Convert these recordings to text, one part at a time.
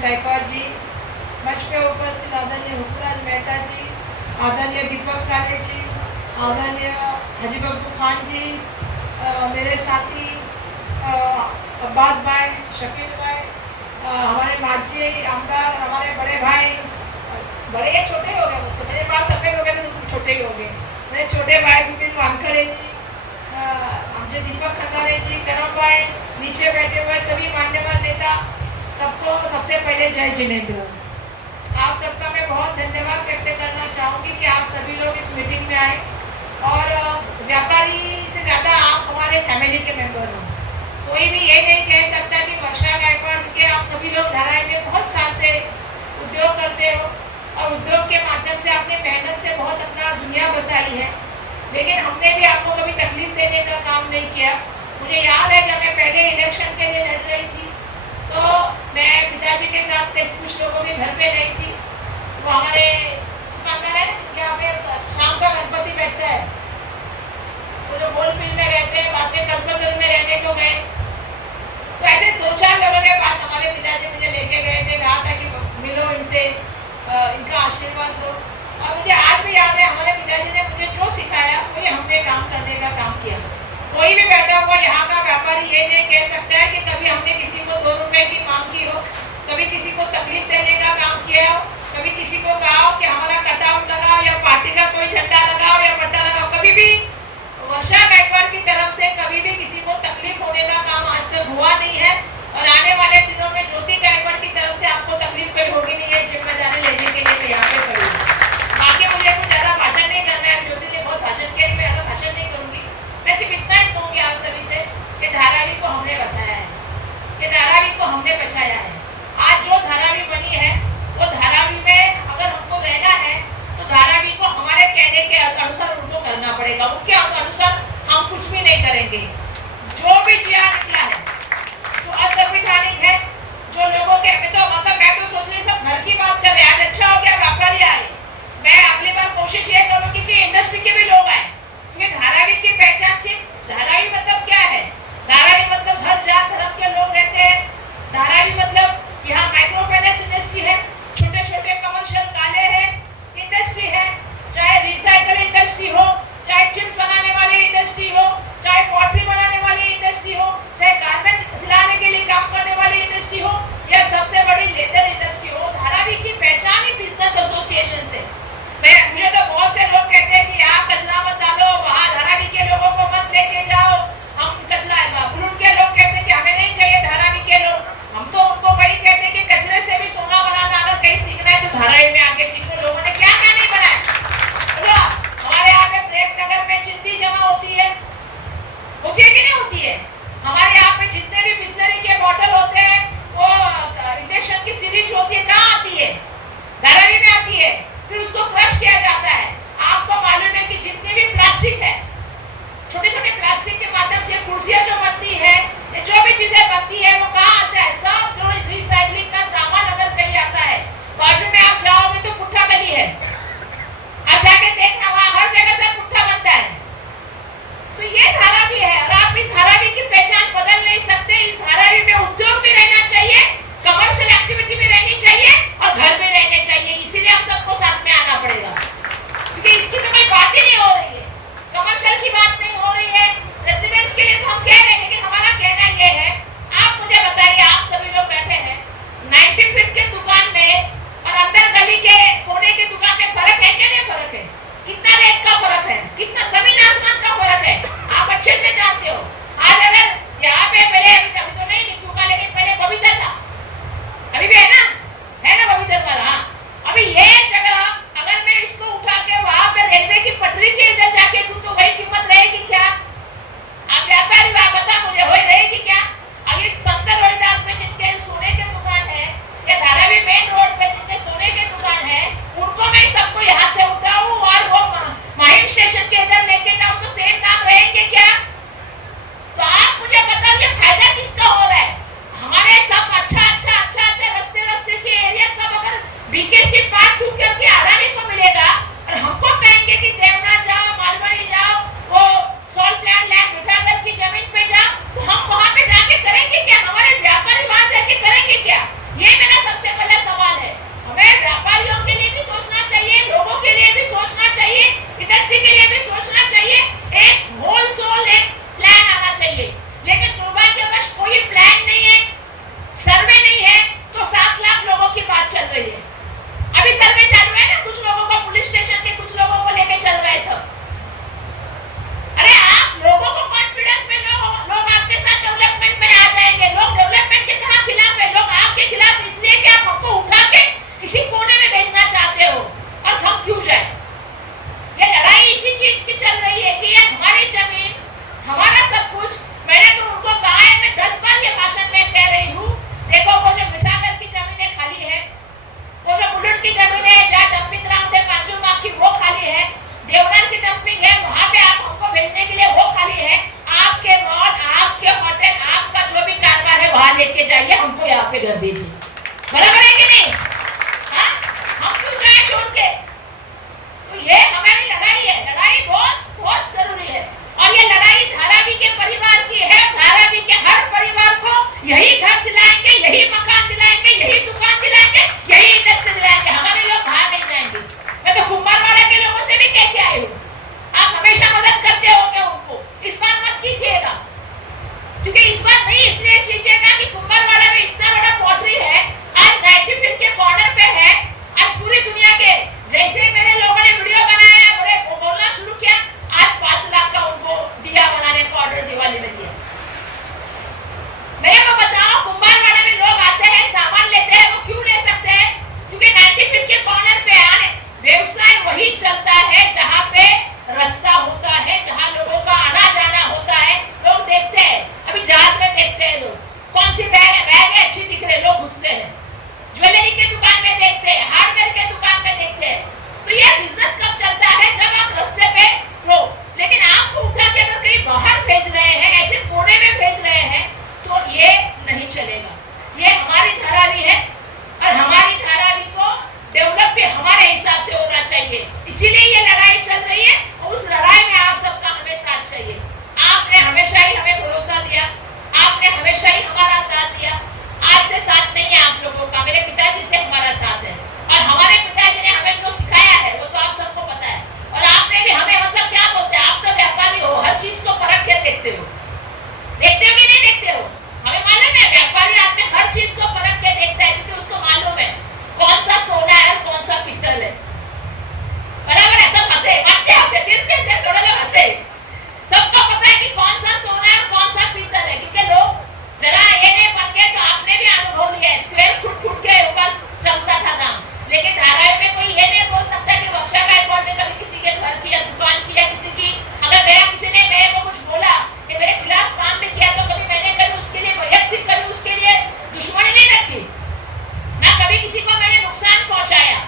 गायकवाड़ जी, मंच पे उपस्थित आदरणीय हुक्मराज मेहता जी, आदरणीय दीपक काले जी, आदरणीय हाजी बब्बू खान जी, मेरे साथी अब्बास भाई, शकील भाई, हमारे माजी आमदार, हमारे बड़े भाई, बड़े या छोटे हो गए मुझसे, मेरे पास सफेद हो गए तो छोटे ही हो गए, मेरे छोटे भाई विपिन वानखड़े जी, हमसे दीपक खंडारे जी, करण भाई, नीचे बैठे हुए सभी मान्यवर नेता, सबको सबसे पहले जय जिनेंद्र। आप सबका मैं बहुत धन्यवाद व्यक्त करना चाहूँगी कि आप सभी लोग इस मीटिंग में आए और व्यापारी से ज़्यादा आप हमारे फैमिली के मेंबर हो। कोई भी ये नहीं कह सकता कि वर्षा गायकवाड़ के आप सभी लोग धाराई में बहुत साल से उद्योग करते हो और उद्योग के माध्यम से आपने मेहनत से बहुत अपना दुनिया बसाई है, लेकिन हमने भी आपको कभी तकलीफ देने का काम नहीं किया। मुझे याद है जब मैं पहले इलेक्शन के लिए लड़ रही थी तो मैं पिताजी के साथ कुछ लोगों के घर पे नहीं थी, वो हमारे दुकानदार है यहाँ पे शाम का गणपति बैठता है, वो जो गोल फील्ड में रहते हैं, बाद में कल्पतरू में रहने को गए, तो ऐसे 2-4 लोगों के पास हमारे पिताजी मुझे लेके गए थे, कहा था कि मिलो इनसे, इनका आशीर्वाद दो। और मुझे आज भी याद है हमारे पिताजी ने मुझे जो सिखाया वही हमने काम करने का काम किया। कोई भी बैठा हुआ यहाँ का व्यापारी ये नहीं कह सकता है कि कभी हमने किसी को 2 रुपए की मांग की हो, कभी किसी को तकलीफ देने का काम किया हो, कभी किसी को कहा हो कि हमारा कटआउट लगाओ या पार्टी का कोई झंडा लगाओ या पट्टा लगाओ। कभी भी वर्षा गायकवाड़ की तरफ से कभी भी किसी को तकलीफ होने का काम आज तक हुआ नहीं है और आने वाले दिनों में ज्योति गायकवाड़ की तरफ से आपको तकलीफ कभी होगी नहीं है। जिम्मेदारी लेने के लिए तैयार पे खड़ी हूं। बाकी मुझे कुछ ज्यादा भाषण नहीं करना है, ज्योति ने बहुत भाषण किया, मैं ज्यादा भाषण नहीं करूंगी। मैं सिर्फ इतना ही कहूँगी आप सभी से कि धारावी को हमने बसाया है, कि धारावी को हमने बचाया है। आज जो धारावी बनी है वो धारावी में अगर हमको रहना है तो धारावी को हमारे कहने के अनुसार उनको करना पड़ेगा, उनके अनुसार हम कुछ भी नहीं करेंगे। जो भी जिया निकला है, जो असंवैधानिक है, जो लोगों के ज्वेलरी के दुकान में देखते हैं, हार्डवेयर के दुकान में देखते हैं। तो ये बिजनेस कब चलता है? जब आप रास्ते पे हो। लेकिन आपको उठा के अगर कहीं बाहर भेज रहे हैं, ऐसे कोने में भेज रहे हैं, तो ये नहीं चलेगा। ये हमारी धारावी है और हमारी धारावी को डेवलप भी हमारे हिसाब से होना चाहिए। इसीलिए ये लड़ाई चल रही है और उस लड़ाई में आप सबका हमें साथ चाहिए। आपने हमेशा ही हमें भरोसा दिया, आपने हमेशा ही हमारा साथ दिया। आज से साथ नहीं है आप लोगों का, मेरे पिताजी से हमारा साथ है और हमारे पिताजी ने हमें जो सिखाया है वो तो आप सबको पता है। और आपने भी हमें, मतलब क्या बोलते हैं, आप तो व्यापारी हो, हर चीज को परख के देखते हो कि नहीं देखते हो? हमें मालूम है व्यापारी आदमी हर चीज को परख के देखता है, क्योंकि उसको मालूम है कौन सा सोना है और कौन सा पित्तल है। बराबर है? सब हंसे, मन से हंसे, दिल से थोड़ा सा हंसे। सबको पता है कि कौन सा सोना है और कौन सा पित्तल है, क्योंकि लोग जरा ये नहीं बन गए तो आपने भी अनुभव लिया है। स्क्वायर फुट के ऊपर चलता था दाम, लेकिन धारावी में कोई ये नहीं बोल सकता कि वर्षा गायकवाड़ ने कभी किसी के घर की या दुकान की या किसी की, अगर मेरा किसी ने गए को कुछ बोला कि मेरे खिलाफ काम भी किया, तो कभी मैंने कभी उसके लिए वैयक्तिक, कभी उसके लिए दुश्मनी नहीं रखी, ना कभी किसी को मैंने नुकसान पहुंचाया।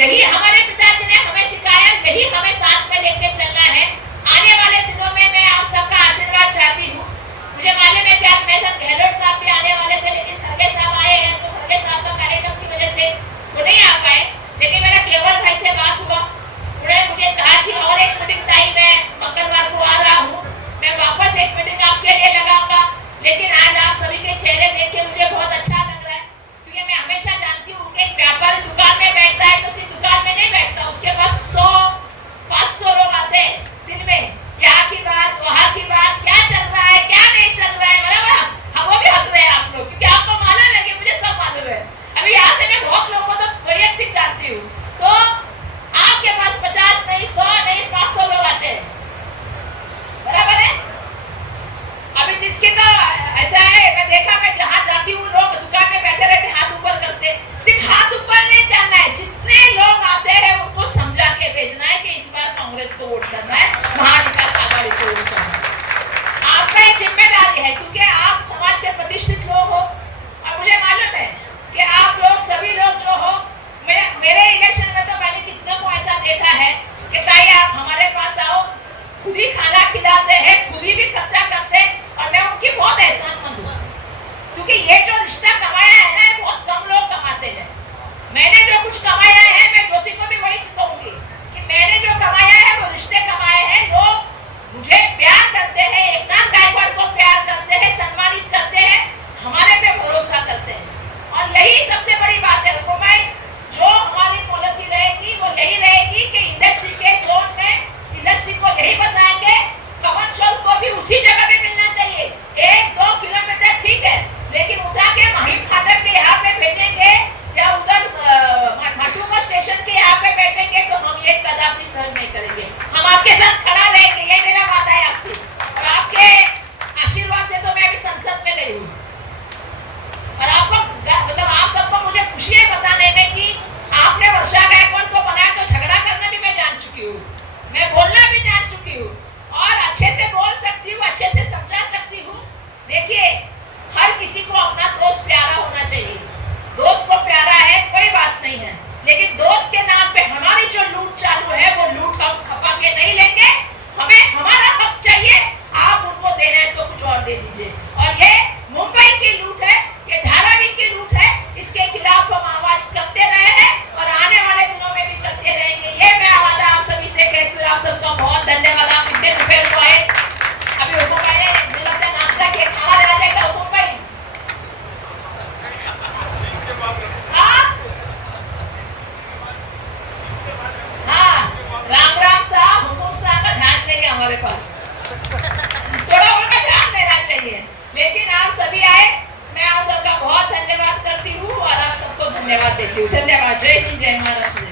यही हमारे पिताजी ने हमें सिखाया, यही हमें साथ में लेके चलना है। आने वाले दिनों में मैं आप सबका आशीर्वाद चाहती हूँ। मुझे मालूम है कि आप मेरे साथ गहलोत साहब भी आने वाले थे, लेकिन खरगे साहब आए हैं, तो खरगे साहब का कार्यक्रम की वजह से वो नहीं आ पाए। लेकिन मेरा केवल भाई से बात हुआ, उन्होंने मुझे कहा कि और एक मीटिंग टाइम है, मंगलवार को आ रहा हूँ, मैं वापस एक मीटिंग आपके लिए लगाऊंगा। लेकिन आज आप सभी के चेहरे देख के मुझे बहुत अच्छा लग रहा है, क्योंकि मैं हमेशा जानती हूँ कि एक व्यापारी दुकान में बैठता है तो सिर्फ दुकान में नहीं बैठता, उसके पास 100-500 लोग आते हैं दिन में। यहाँ की बात, वहाँ की बात, क्या चल रहा है, क्या नहीं चल रहा है, बराबर? हम वो भी हंस रहे हैं आप लोग, क्योंकि आपको मालूम है कि मुझे सब मालूम है। अभी यहाँ से मैं बहुत लोगों को तो वैयक्तिक जानती हूँ, तो आपके पास 50 नहीं, 100 नहीं, 500 लोग आते हैं, बराबर है? अभी जिसकी तो ऐसा है, मैं देखा, मैं जहाँ जाती हूँ लोग दुकान में बैठे रहते, हाथ ऊपर करते। सिर्फ हाथ ऊपर नहीं करना है, जितने लोग आते हैं उनको समझा के भेजना है कि इस बार कांग्रेस को वोट करना है, महाविकास आघाड़ी को वोट करना है। आपका एक जिम्मेदारी है, क्योंकि आप समाज के प्रतिष्ठित लोग हो और मुझे मालूम है कि आप लोग सभी लोग जो हो, मेरे इलेक्शन में तो मैंने कितनों को ऐसा देखा है कि ताई आप हमारे पास आओ, खुद ही खाना खिलाते हैं, खुद ही भी खर्चा करते हैं, और मैं उनकी बहुत एहसानमंद हूँ, क्योंकि ये जो रिश्ता कमाया है ना, बहुत कम लोग कमाते हैं। मैंने जो कुछ कमाया है, मैं ज्योति को भी वही कहूंगी कि मैंने जो कमाया है वो रिश्ते कमाए हैं। लोग मुझे प्यार करते हैं, एकनाथ गायकवाड़ को प्यार करते हैं, सम्मानित करते हैं, हमारे पे भरोसा करते हैं। और यही सबसे बड़ी बात है। जो हमारी पॉलिसी रहेगी वो यही रहेगी कि इंडस्ट्री के जोन में इंडस्ट्री को यही बसाएंगे, कमर्शियल को भी उसी जगह पे मिलना चाहिए। 1-2 किलोमीटर ठीक है, लेकिन उठा के महिम फाटक के यहाँ पे भेजेंगे या उधर माटुका स्टेशन के यहाँ पे बैठेंगे तो हम ये कदापि सहन नहीं करेंगे। हम आपके साथ खड़ा रहेंगे, ये मेरा वादा है आपसे। और आपके आशीर्वाद से तो मैं अभी संसद में गई हूँ, और आपको मतलब आप सबको मुझे खुशी है बताने में कि आपने वर्षा गायकवाड़ को बनाया, तो झगड़ा करना भी मैं जान चुकी हूँ, मैं बोलना भी जान चुकी हूँ, और अच्छे से बोल सकती हूँ, अच्छे से समझा सकती हूँ। देखिए, हर किसी को अपना दोस्त प्यारा होना चाहिए। दोस्त को प्यारा है कोई बात नहीं है, लेकिन दोस्त के नाम पे हमारी जो लूट चालू है वो लूट हम खपा के नहीं लेंगे। हमें हमारा हक चाहिए, आप उनको देना है तो कुछ और दे दीजिए। और ये मुंबई की लूट है, ये धारावी की लूट है, इसके खिलाफ हम आवाज करते रहे हैं और आने वाले दिनों में भी करते रहेंगे। ये मैं वादा आप सभी से कहती हूँ। आप सबका बहुत धन्यवाद। आप इतने रुपए को आए, अभी हुकुम भाई ने मुझे लगता है नाश्ता के खाना देना चाहिए। हुकुम भाई, राम साहब, हुकुम साहब का ध्यान देंगे हमारे पास, थोड़ा उनका ध्यान देना चाहिए। लेकिन आप सभी आए, मैं आप सबका बहुत धन्यवाद करती हूँ और आप सबको धन्यवाद देती हूँ। धन्यवाद। जय हिंद, जय महाराष्ट्र।